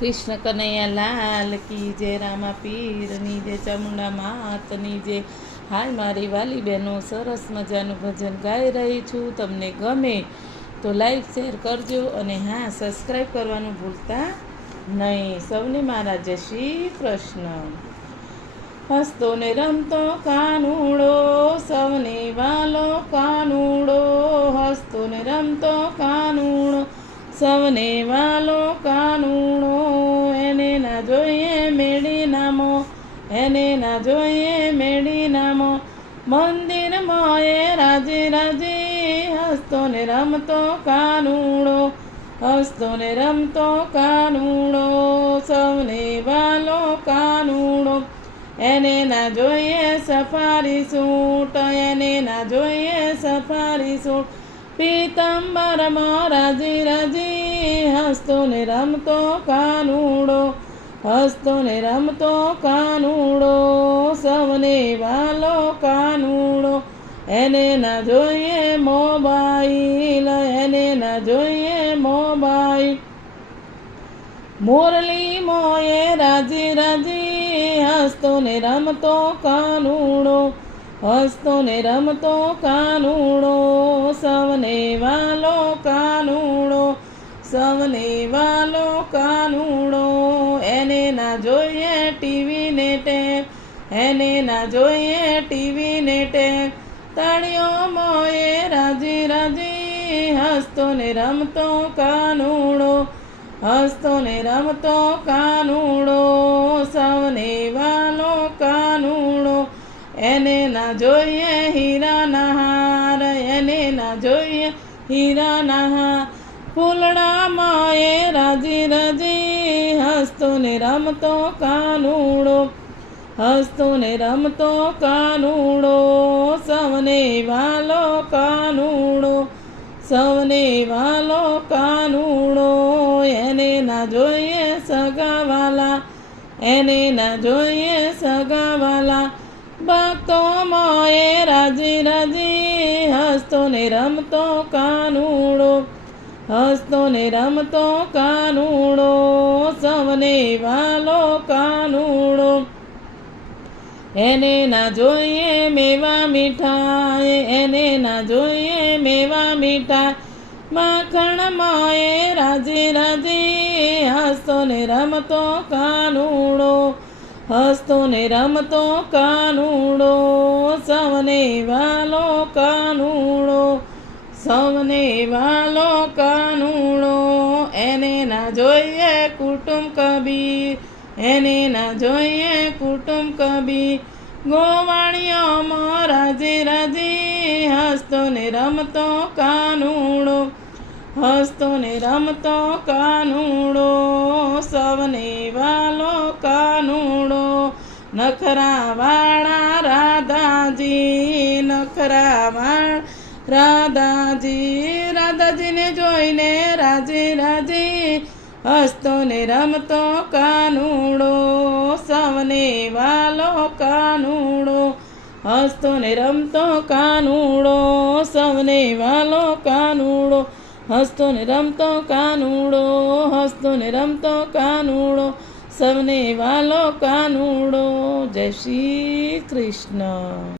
कृष्ण कन्हैया लाल की जय, रामा पीરની જય, ચામુંડા માતની જય। હાય મારી વાલી બહેનો, સરસ મજાનું ભજન ગાઈ રહી છું। તમને ગમે તો લાઈક શેર કરજો અને હા, સબસ્ક્રાઈબ કરવાનું ભૂલતા નહીં। સૌને મારા જય શ્રી કૃષ્ણ। હસતો ને રમતો કાનુડો, સૌને વાલો કાનુડો। હસતો ને રમતો કાનુડો, સૌને વાલો કાનુડો। એને ના જોઈએ મેળી નામો, એને ના જોઈએ મેળી નામો। મંદિરમાં એ રાજી રાજી, હસતો ને રમતો કાનુડો, હસતો ને રમતો કાનુડો। સૌને વાલો કાનુડો, એને ના જોઈએ સફારી સૂટ, એને ના જોઈએ સફારી સૂટ। પીતાંબરમાં રાજી રાજી, હસતો ને રમતો કાનુડો, હસતો ને રમતો કાનુડો। સૌને વાલો કાનુડો, એને ના જોઈએ મોબાઈલ, એને ના જોઈએ મોબાઈલ। મોરલી મોએ રાજી રાજી, હસતો ને રમતો કાનુડો, હસતો ને રમતો કાનુડો। સૌને વાલો કાનુડો, સૌને વાલો કાનુડો। એને ના જોઈએ ટીવી ને ટેપ, એને ના જોઈએ ટીવી ને ટેપ। તાળીઓ મોએ રાજી રાજી, હસતો ને રમતો કાનુડો, હસતો ને રમતો કાનુડો। સૌને વાલો કાનુડો, એને ના જોઈએ હીરાના હાર, એને ના જોઈએ હીરાના હાર। ફૂલડામાં એ રાજી રાજી, હસતો ને રમતો કાનુડો, હસતો ને રમતો કાનુડો। સૌને વાલો કાનુડો, સૌને વાલો કાનુડો। એને ના જોઈએ સગાવાલા, એને ના જોઈએ સગાવાલા। ભક્તોમાં એ રાજી રાજી, હસતો ને રમતો કાનુડો, હસતો ને રમતો કાનુડો। સૌને વાલો કાનુડો, એને ના જોઈએ મેવા મીઠાઈ, એને ના જોઈએ મેવા મીઠાઈ। માખણમાં એ રાજી રાજી, હસતો ને રમતો કાનુડો, હસતો ને રમતો કાનુડો। સૌને વાલો કાનુડો, સૌને વાલો કાનુડો। એને ના જોઈએ કુટુંબ કબીર, એને ના જોઈએ કુટુંબ કબીર। ગોવાળિયોમાં રાજી રાજી, હસતો ને રમતો કાનુડો, હસતો ને રમતો કાનુડો। સૌને વાલો કાનુડો, નખરાવાળા રાધાજી, નખરાવાળા રાધાજી। રાધાજીને જોઈને રાજી રાજી, હસતો ને રમતો કાનુડો, સૌને વાલો કાનુડો, હસતો ને રમતો કાનુડો। સૌને વાલો કાનુડો, હસતો ને રમતો કાનુડો, હસતો ને રમતો કાનુડો। સૌને વાલો કાનુડો। જય શ્રી કૃષ્ણ।